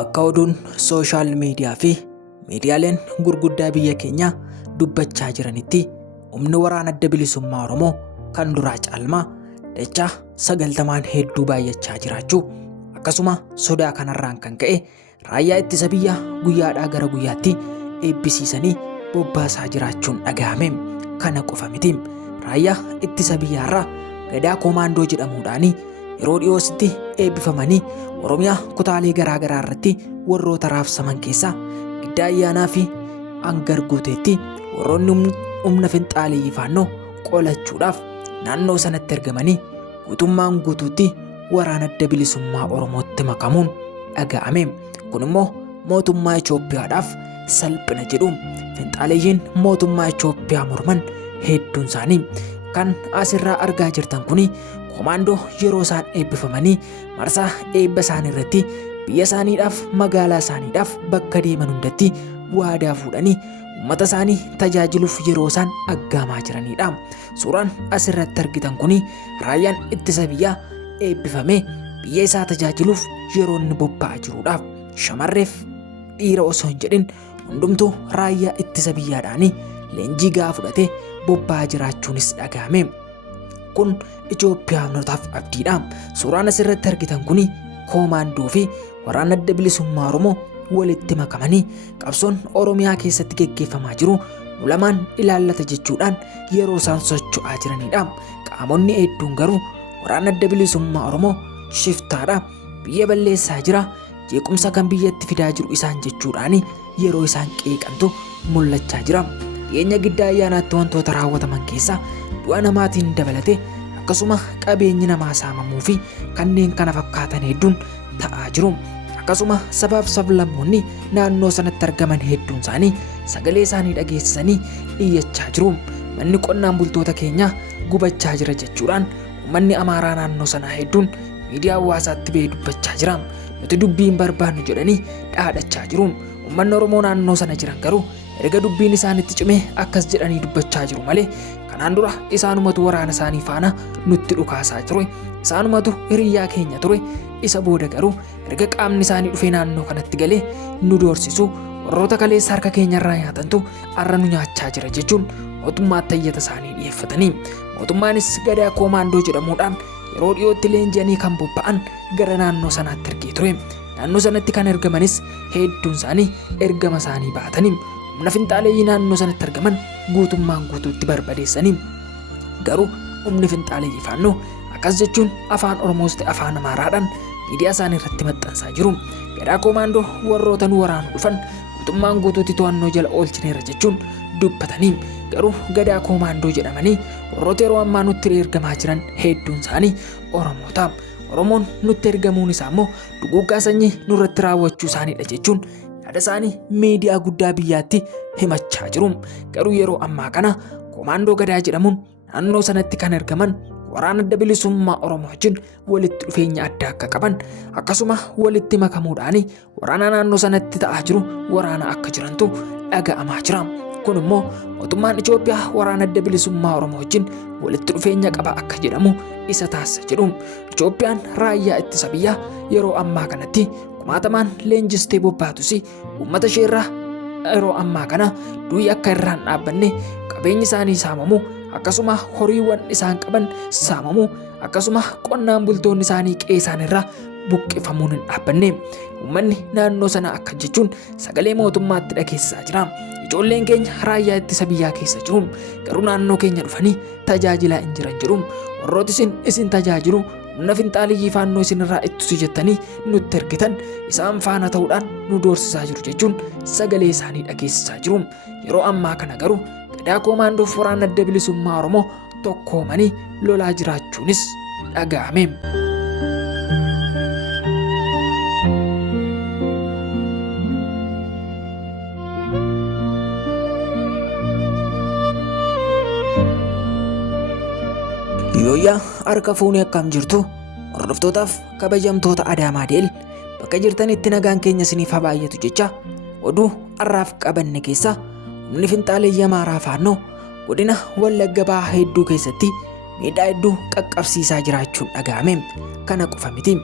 Akka oduun sooshaal miidiyaa fi miidiyaaleen gurguddaa biyya keenyaa dubbachaa jiranitti humni waraana adda bilisummaa Oromoo kan duraa caalmaa dachaa 90 hedduu baay'achaa jiraachuu akkasuma sodaa kanarraan kan ka'e raayyaa ittisa biyyaa guyyaadhaa gara guyyaatti eebbisiisanii bobbaasaa jiraachuun dhagahame. Kana qofa miti. Raayyaa ittisa biyyaarraa gadaa koomaandoo jedhamuudhaan yeroo dhiyoositti eebbifamanii Oromiyaa kutaalee garaa garaa irratti warroota raabsaman keessaa giddaa ayyaanaa fi hangar guuteetti warroonni humna finxaalii faannoo qolachuudhaaf naannoo sanatti ergamanii guutummaan guutuutti waraana adda bilisummaa Oromootti makamuun dhaga'ame. Kun immoo mootummaa Itoophiyaadhaaf salphina jedhu. Finxaaleeyyiin mootummaa Itoophiyaa morman hedduun isaanii kan asirraa argaa jirtan kuni koomaandoo yeroo isaan eebbifamanii marsaa eebba isaanii irratti biyya isaaniidhaaf magaalaa isaaniidhaaf bakka deeman hundatti waadaa fuudhanii uummata isaanii tajaajiluuf yeroo isaan aggaamaa jiranidha. Suuraan asirratti argitan kuni raayyaan ittisa biyyaa eebbifamee biyya isaa tajaajiluuf yeroo inni bobba'aa jirudha. Shamarreef dhiira osoo hin jedhin hundumtuu raayyaa ittisa biyyaadhaan leenjii gahaa fudhatee bobba'aa jiraachuunis dhagahame. Kun Itoophiyaanotaaf abdiidha. Suuraan asirratti argitan kuni koomaandoo fi waraana adda bilisummaa Oromoo walitti makamanii qabsoon Oromiyaa keessatti geggeeffamaa jiru lamaan ilaallata jechuudhaan yeroo isaan socho'aa jiranidha. Qaamonni hedduun garuu waraana adda bilisummaa Oromoo shiftaadha, biyya balleessaa jira, jeequmsa kan biyyatti fidaa jiru isaan jechuudhaan yeroo isaan qeeqantu mul'achaa jira. Dhiyeenya giddaa ayyaanaatti wantoota raawwataman keessaa du'a namaatiin dabalate akkasuma qabeenyi namaa saamamuu fi kanneen kana fakkaatan hedduun ta'aa jiru. Akkasuma sabaaf sablammoonni naannoo sanatti argaman hedduun isaanii sagalee isaanii dhageessisanii iyyachaa jiru. Manni qonnaan bultoota keenyaa gubachaa jira jechuudhaan uummanni Amaaraa naannoo sanaa hedduun miidiyaa hawaasaatti ba'ee dubbachaa jira. Nuti dubbiin barbaannu jedhanii dhaadachaa jiru. Uummanni Oromoo naannoo sana jiran garuu erga dubbiin isaanitti cimee akkas jedhanii dubbachaa jiru malee kanaan dura isaanumatu waraana isaanii faana nutti dhukaasaa ture, isaanumatu hiriyyaa keenya ture. Isa booda garuu erga qaamni isaanii dhufee naannoo kanatti galee nu doorsisu warroota kaleessa harka keenyarraa nyaatantu arra nu nyaachaa jira jechuun mootummaatti iyyata isaanii dhiyeeffatanii. Mootummaanis gadaa koomaandoo jedhamuudhaan yeroo dhiyootti leenji'anii kan bobba'an gara naannoo sanaatti ergee ture. Naannoo sanatti kan ergamanis hedduun isaanii ergama isaanii baatanii humna finxaaleeyyii naannoo sanatti argaman guutummaan guutuutti barbadeessanii. Garuu humni finxaaleeyyii faannoo akkas jechuun afaan Oromoos ta'e afaan Amaaraadhaan miidiyaa isaanii irratti maxxansaa jiru. Gadaa koomaandoo warroota nu waraanu dhufan guutummaan guutuutti to'annoo jala oolchineerra jechuun dubbatanii. Garuu gadaa koomaandoo jedhamanii warroota yeroo ammaa nutti ergamaa jiran hedduun isaanii Oromoota. Oromoon nutti ergamuun isaa immoo duguuggaa sanyii nurratti raawwachuu isaaniidha jechuun yaada isaanii miidiyaa guddaa biyyaatti himachaa jiru. Garuu yeroo ammaa kana koomaandoo gadaa jedhamuun naannoo sanatti kan ergaman waraana adda bilisummaa Oromoo wajjin walitti dhufeenya addaa akka qaban akkasuma walitti makamuudhaan waraana naannoo sanatti ta'aa jiru waraana akka jirantu dhaga'amaa jira. Kun immoo mootummaan Itoophiyaa waraana adda bilisummaa Oromoo wajjin walitti dhufeenya qaba akka jedhamu isa taasisa jedhu. Itoophiyaan raayyaa ittisa biyyaa yeroo ammaa kanatti kumaatamaan leenjistee bobbaatus uummata isheerraa yeroo ammaa kana du'i akka irraan dhaabbanne qabeenyi isaanii saamamu akkasuma horiiwwan isaan qaban saamamu akkasuma qonnaan bultoonni isaanii qe'ee isaaniirraa buqqifamuun hin dhaabbanne. Uummanni naannoo sana akka jechuun sagalee mootummaatti dhageessisaa jira. Ijoolleen keenya raayyaa ittisa biyyaa keessa jiru, garuu naannoo keenya dhufanii tajaajilaa hin jiran jedhu. Warrooti isin tajaajilu humna finxaaliyyii faannoo isinirraa ittisu jettanii nutti ergitan isaan faana ta'uudhaan nu doorsisaa jiru jechuun sagalee isaanii dhageessisaa jiru. Yeroo ammaa kana garuu gadaa koomaandoof waraana adda bilisummaa Oromoo tokkoomanii lolaa jiraachuunis dhaga'ame. Yooyyaa harka fuunee akkam jirtu hordoftootaaf kabajamtoota Adaamaa Deel bakka jirtanitti nagaan keenya isiniif haa baay'atu jecha oduu har'aaf qabanne keessaa humni finxaaleeyyii Amaaraa faannoo godina Wallagga Bahaa hedduu keessatti miidhaa hedduu qaqqabsiisaa jiraachuun dhaga'ame. Kana qofa miti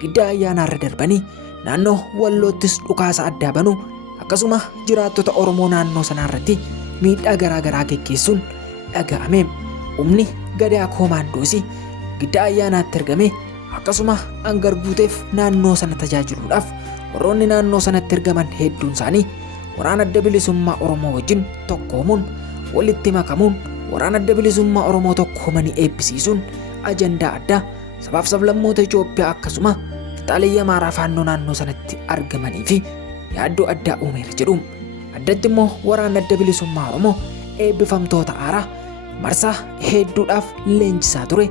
giddaa ayyaanaarra darbanii naannoo Walloottis dhukaasa addaa banuu akkasuma jiraattota Oromoo naannoo sanarratti miidhaa garaagaraa geggeessuun dhaga'ame. Humni gadaa koomaandoosii giddaa ayyaanaatti ergame akkasuma hangar guuteef naannoo sana tajaajiluudhaaf warroonni naannoo sanatti ergaman hedduun isaanii waraana adda bilisummaa Oromoo wajjin tokkoomuun walitti makamuun waraana adda bilisummaa Oromoo tokkoomanii eebbisiisuun ajandaa addaa sabaaf sablammoota Itoophiyaa akkasuma fixaalee Amaaraa faannoo naannoo sanatti argamanii fi yaaddoo addaa uumeera jedhu. Addatti immoo waraana adda bilisummaa Oromoo eebbifamtoota haaraa marsaa hedduudhaaf leenjisaa ture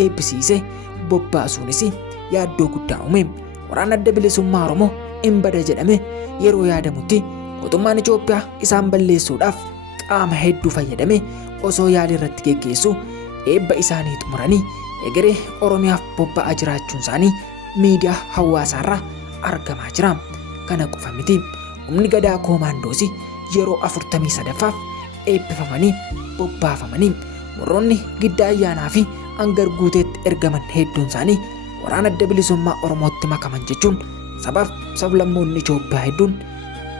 eebbisiisee bobbaasuunis yaaddoo guddaa uume. Waraana adda bilisummaa Oromoo hin bada jedhame yeroo yaadamutti mootummaan Itoophiyaa isaan balleessuudhaaf qaama hedduu fayyadame osoo yaalii irratti geggeessu eebba isaanii xumuranii egeree Oromiyaaf bobba'aa jiraachuun isaanii miidiyaa hawaasaarraa argamaa jira. Kana qofa miti, humni gadaa koomaandoosii yeroo 43ffaaf eebbifamanii bobbaafamanii warroonni giddaa ayyaanaa fi hangar guuteetti ergaman hedduun isaanii waraana adda bilisummaa Oromootti makaman jechuun sabaaf sablammoonni Itoophiyaa hedduun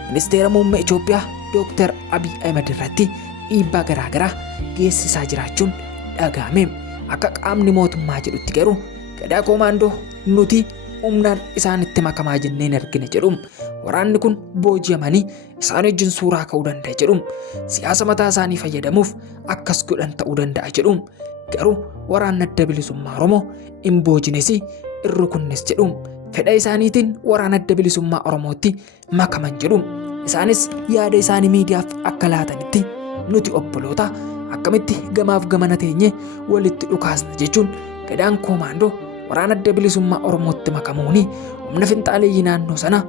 ministeera muummee Itoophiyaa Dr. Abiy Ahmed irratti dhiibbaa garaagaraa geessisaa jiraachuun dhaga'ame. Akka qaamni mootummaa jedhutti garuu gadaa koomaandoo nuti humnaan isaanitti makamaa jenneen argine jedhu. Waraanni kun booji'amanii isaan wajjin suuraa ka'uu danda'a jedhu. Siyaasa mataa isaanii fayyadamuuf akkas godhan ta'uu danda'a jedhu. Garuu waraanni adda bilisummaa Oromoo hin boojines hin rukunnes jedhu. Fedha isaaniitiin waraana adda bilisummaa Oromootti makaman jedhu. Isaanis yaada isaanii miidiyaaf akka laatanitti nuti obboloota akkamitti gamaaf gamana teenye walitti dhukaasna jechuun gadaan koomaandoo waraana adda bilisummaa Oromootti makamuuni humna finxaaleeyyii naannoo sana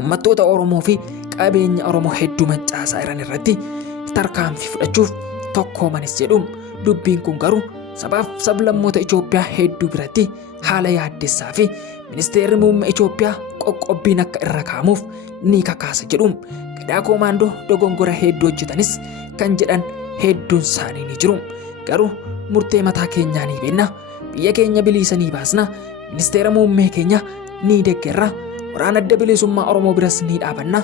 uummattoota Oromoo fi qabeenya Oromoo hedduu mancaasaa jiran irratti tarkaanfii fudhachuuf tokkoomanis jedhu. Dubbiin kun garuu sabaaf sablammoota Itoophiyaa hedduu biratti haala yaaddessaa fi ministeerri muummee Itoophiyaa qoqqobbiin akka irra kaa'amuuf ni kakaasa jedhu. Gadaa koomaandoo dogongora hedduu hojjetanis kan jedhan hedduun isaanii ni jiru. Garuu murtee mataa keenyaa ni beekna, biyya keenya bilisa ni baasna, ministeera muummee keenya ni deeggarra, waraana adda bilisummaa Oromoo biras ni dhaabanna,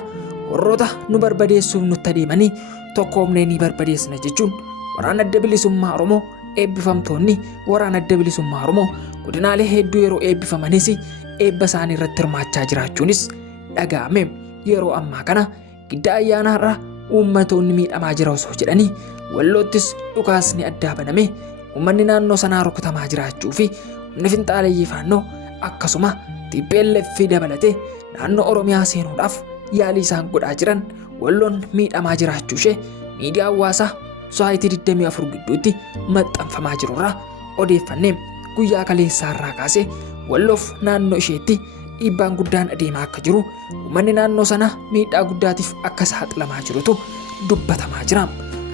warroota nu barbadeessuuf nutti adeemanii tokkoomnee ni barbadeessina jechuun waraana adda bilisummaa Oromoo eebbifamtoonni waraana adda bilisummaa Oromoo godinaalee hedduu yeroo eebbifamanis eebba isaanii irratti hirmaachaa jiraachuunis dhaga'ame. Yeroo ammaa kana giddaa ayyaanaarraa uummattoonni miidhamaa jira osoo jedhanii Walloottis dhukaasni addaa baname uummanni naannoo sanaa rukutamaa jiraachuu fi humni finxaaleeyyii faannoo akkasuma TPLF dabalatee naannoo Oromiyaa seenuudhaaf yaalii isaan godhaa jiran Walloon miidhamaa jiraachuu ishee miidiyaa hawaasaa Saayitii 24 gidduutti maxxanfamaa jirurraa odeeffannee guyyaa kaleessaarraa kaasee Walloof naannoo isheetti dhiibbaan guddaan adeemaa akka jiru uummanni naannoo sana miidhaa guddaatiif akka saaxilamaa jirutu dubbatamaa jira.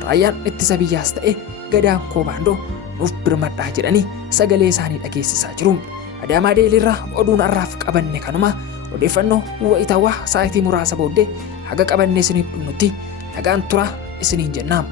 Raayyaan ittisa biyyaas ta'e gadaan koomaandoo nuuf birmadhaa jedhanii sagalee isaanii dhageessisaa jiru. Adaamaa Deeliirraa oduun har'aaf qabanne kanuma. Odeeffannoo wayitaawwaa saayitii muraasa booddee haga qabannee isiniif dhumnutti nagaan turaa isiniin jennaan.